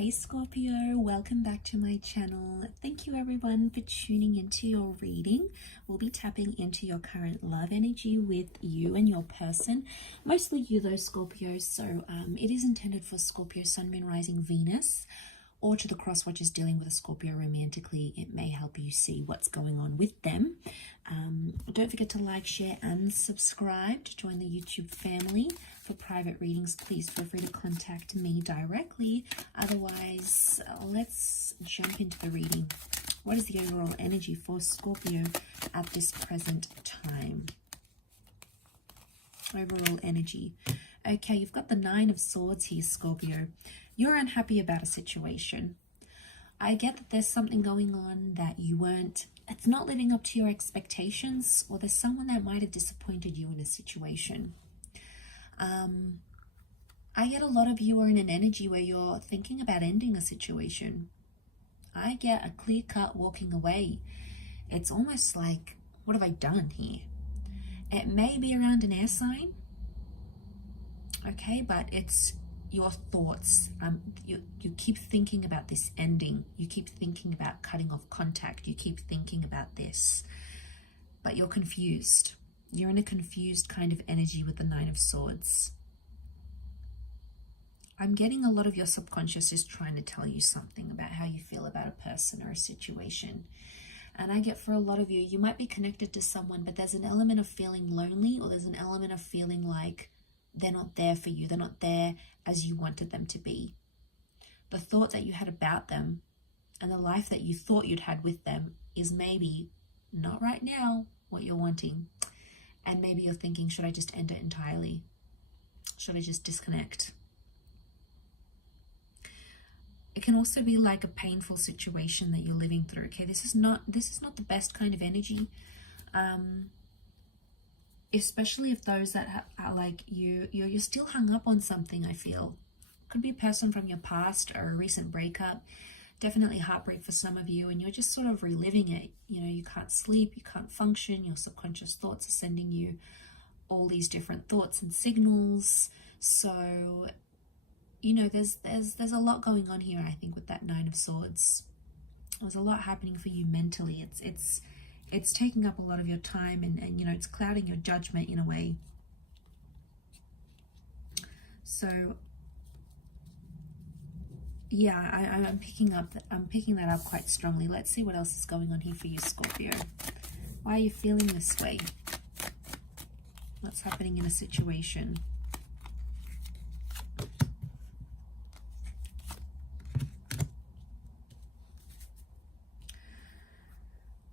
Hey Scorpio, welcome back to my channel. Thank you everyone for tuning into your reading. We'll be tapping into your current love energy with you and your person. Mostly you though, Scorpio, so it is intended for Scorpio, Sun, Moon, Rising, Venus, or to the cross watchers dealing with a Scorpio romantically. It may help you see what's going on with them. Don't forget to like, share, and subscribe to join the YouTube family. For private readings, please feel free to contact me directly. Otherwise, let's jump into the reading. What is the overall energy for Scorpio at this present time? Overall energy. Okay, you've got the Nine of Swords here, Scorpio. You're unhappy about a situation. I get that there's something going on that it's not living up to your expectations, or there's someone that might have disappointed you in a situation. I get a lot of you are in an energy where you're thinking about ending a situation. I get a clear-cut walking away. It's almost like, what have I done here? It may be around an air sign, okay, but it's your thoughts. You keep thinking about this ending. You keep thinking about cutting off contact. You keep thinking about this, but you're confused. You're in a confused kind of energy with the Nine of Swords. I'm getting a lot of your subconscious is trying to tell you something about how you feel about a person or a situation. And I get for a lot of you, you might be connected to someone, but there's an element of feeling lonely, or there's an element of feeling like they're not there for you. They're not there as you wanted them to be. The thought that you had about them and the life that you thought you'd had with them is maybe not right now what you're wanting. And maybe you're thinking, should I just end it entirely? Should I just disconnect? It can also be like a painful situation that you're living through. Okay, this is not the best kind of energy. Especially if those that are like you're still hung up on something. I feel could be a person from your past or a recent breakup. Definitely heartbreak for some of you, and you're just sort of reliving it. You know, you can't sleep, you can't function. Your subconscious thoughts are sending you all these different thoughts and signals. So, you know, there's a lot going on here, I think, with that Nine of Swords. There's a lot happening for you mentally. It's taking up a lot of your time, and you know, it's clouding your judgment in a way. So yeah, I'm picking that up quite strongly. Let's see what else is going on here for you, Scorpio. Why are you feeling this way? What's happening in a situation?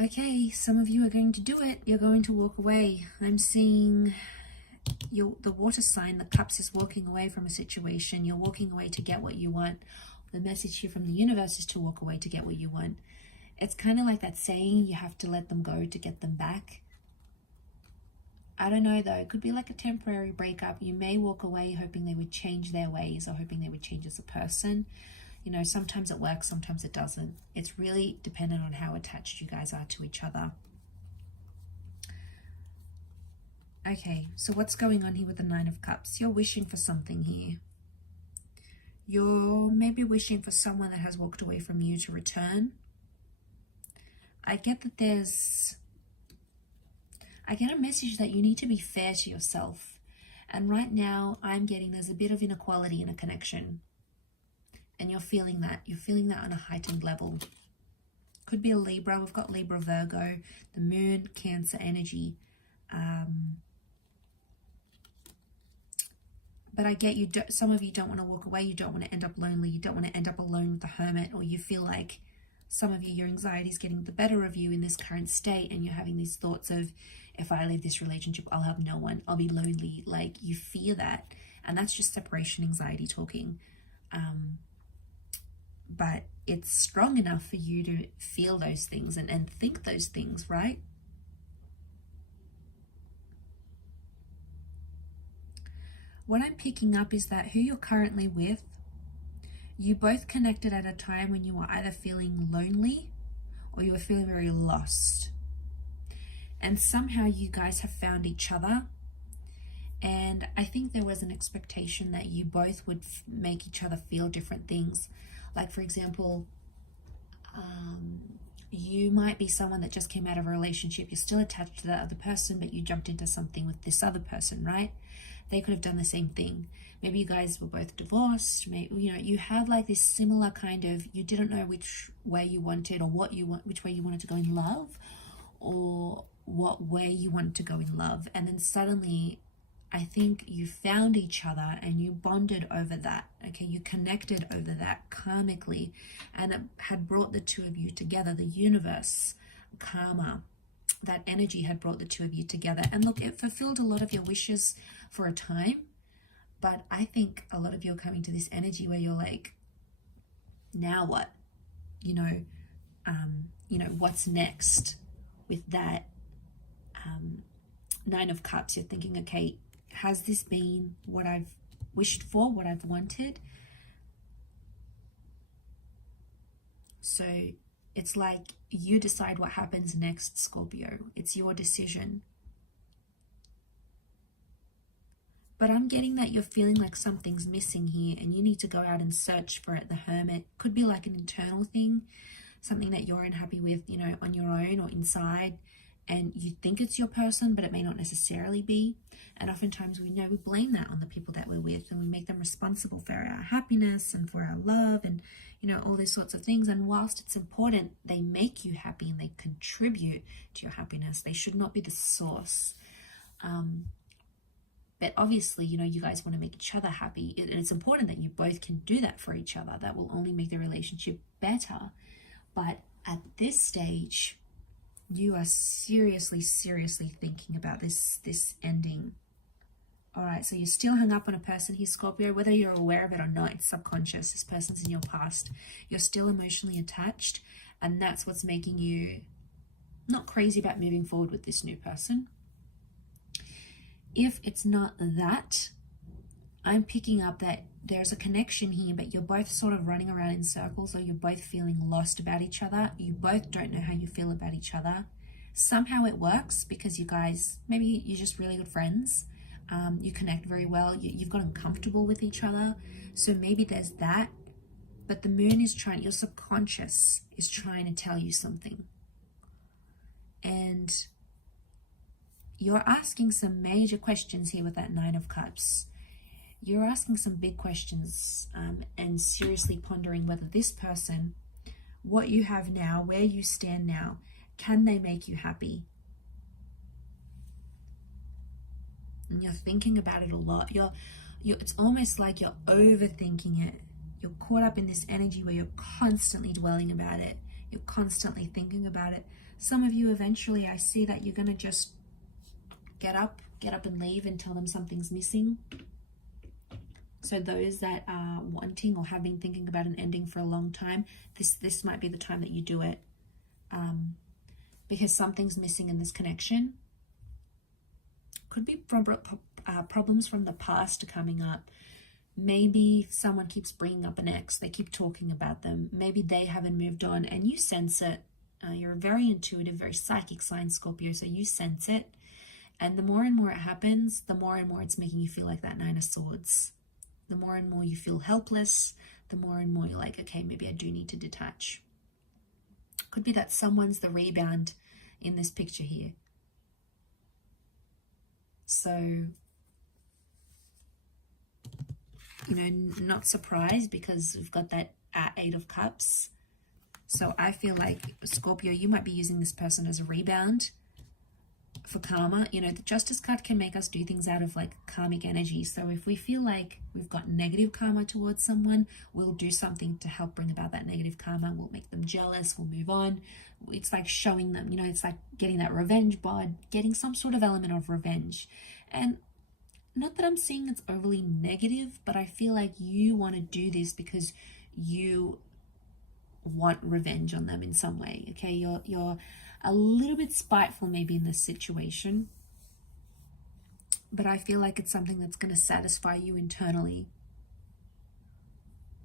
Okay, some of you are going to do it. You're going to walk away. I'm seeing the water sign, the cups, is walking away from a situation. You're walking away to get what you want. The message here from the universe is to walk away to get what you want. It's kind of like that saying, you have to let them go to get them back. I don't know though, it could be like a temporary breakup. You may walk away hoping they would change their ways, or hoping they would change as a person. You know, sometimes it works, sometimes it doesn't. It's really dependent on how attached you guys are to each other. Okay, so what's going on here with the Nine of Cups? You're wishing for something here. You're maybe wishing for someone that has walked away from you to return. I get a message that you need to be fair to yourself. And right now I'm getting there's a bit of inequality in a connection. And you're feeling that. You're feeling that on a heightened level. Could be a Libra. We've got Libra, Virgo, the Moon, Cancer energy. But I get some of you don't want to walk away. You don't want to end up lonely. You don't want to end up alone with the Hermit. Or you feel like some of you, your anxiety is getting the better of you in this current state. And you're having these thoughts of, if I leave this relationship, I'll have no one. I'll be lonely. Like, you fear that. And that's just separation anxiety talking. But it's strong enough for you to feel those things and think those things, right? What I'm picking up is that who you're currently with, you both connected at a time when you were either feeling lonely or you were feeling very lost. And somehow you guys have found each other. And I think there was an expectation that you both would make each other feel different things. Like, for example, you might be someone that just came out of a relationship. You're still attached to that other person, but you jumped into something with this other person, right? They could have done the same thing. Maybe you guys were both divorced. Maybe, you know, you have like this similar kind of, you didn't know which way you wanted, or what you want, which way you wanted to go in love, or what way you wanted to go in love. And then suddenly, I think you found each other and you bonded over that. Okay, you connected over that karmically, and it had brought the two of you together. The universe, karma, that energy had brought the two of you together. And look, it fulfilled a lot of your wishes for a time, but I think a lot of you are coming to this energy where you're like, now what? You know, what's next with that Nine of Cups? You're thinking, okay, has this been what I've wished for, what I've wanted? So it's like you decide what happens next, Scorpio. It's your decision. But I'm getting that you're feeling like something's missing here and you need to go out and search for it. The Hermit could be like an internal thing, something that you're unhappy with, you know, on your own or inside, and you think it's your person, but it may not necessarily be. And oftentimes we know we blame that on the people that we're with, and we make them responsible for our happiness and for our love and, you know, all these sorts of things. And whilst it's important, they make you happy and they contribute to your happiness. They should not be the source. But obviously, you know, you guys want to make each other happy. And it's important that you both can do that for each other. That will only make the relationship better. But at this stage, you are seriously thinking about this ending. All right, so you're still hung up on a person here, Scorpio, whether you're aware of it or not. It's subconscious. This person's in your past. You're still emotionally attached, and that's what's making you not crazy about moving forward with this new person. If it's not that, I'm picking up that there's a connection here, but you're both sort of running around in circles, or you're both feeling lost about each other. You both don't know how you feel about each other. Somehow it works because you guys, maybe you're just really good friends. You connect very well. You've gotten comfortable with each other. So maybe there's that. But the moon is trying, your subconscious is trying to tell you something. And you're asking some major questions here with that Nine of Cups. You're asking some big questions and seriously pondering whether this person, what you have now, where you stand now, can they make you happy? And you're thinking about it a lot. It's almost like you're overthinking it. You're caught up in this energy where you're constantly dwelling about it. You're constantly thinking about it. Some of you eventually, I see that you're going to just get up and leave and tell them something's missing. So those that are wanting or have been thinking about an ending for a long time, this might be the time that you do it, because something's missing in this connection. Could be problems from the past coming up. Maybe someone keeps bringing up an ex. They keep talking about them. Maybe they haven't moved on and you sense it. You're a very intuitive, very psychic sign, Scorpio, so you sense it. And the more and more it happens, the more and more it's making you feel like that Nine of Swords. The more and more you feel helpless, the more and more you're like, okay, maybe I do need to detach. Could be that someone's the rebound in this picture here. So, you know, not surprised because we've got that Eight of Cups. So I feel like, Scorpio, you might be using this person as a rebound for karma. You know, the Justice card can make us do things out of like karmic energy. So if we feel like we've got negative karma towards someone, we'll do something to help bring about that negative karma. We'll make them jealous. We'll move on. It's like showing them, you know, it's like getting that revenge bod, getting some sort of element of revenge. And not that I'm saying it's overly negative, but I feel like you want to do this because you want revenge on them in some way. Okay, you're a little bit spiteful maybe in this situation, but I feel like it's something that's going to satisfy you internally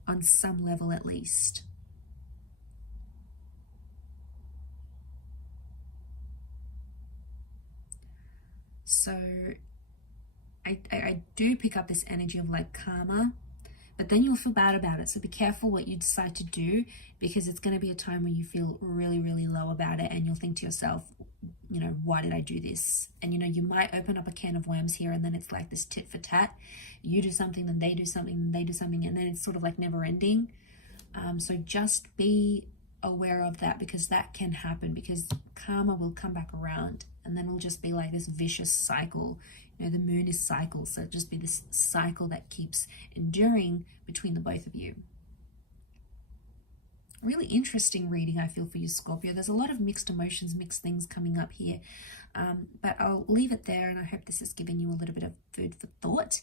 on some level at least. So I do pick up this energy of like karma, but then you'll feel bad about it. So be careful what you decide to do, because it's going to be a time where you feel really, really low about it, and you'll think to yourself, you know, why did I do this? And, you know, you might open up a can of worms here, and then it's like this tit for tat. You do something, then they do something, then they do something, and then it's sort of like never ending. So just be aware of that, because that can happen, because karma will come back around, and then it'll just be like this vicious cycle. You know, the moon is cycle, so it'll just be this cycle that keeps enduring between the both of you. Really interesting reading, I feel, for you, Scorpio. There's a lot of mixed emotions, mixed things coming up here, but I'll leave it there, and I hope this has given you a little bit of food for thought.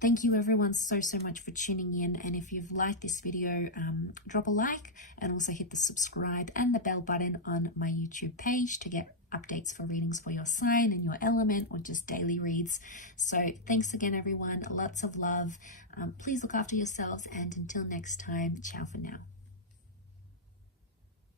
Thank you everyone so much for tuning in, and if you've liked this video, drop a like, and also hit the subscribe and the bell button on my YouTube page to get updates for readings for your sign and your element, or just daily reads. So thanks again everyone, lots of love. Please look after yourselves, and until next time, ciao for now.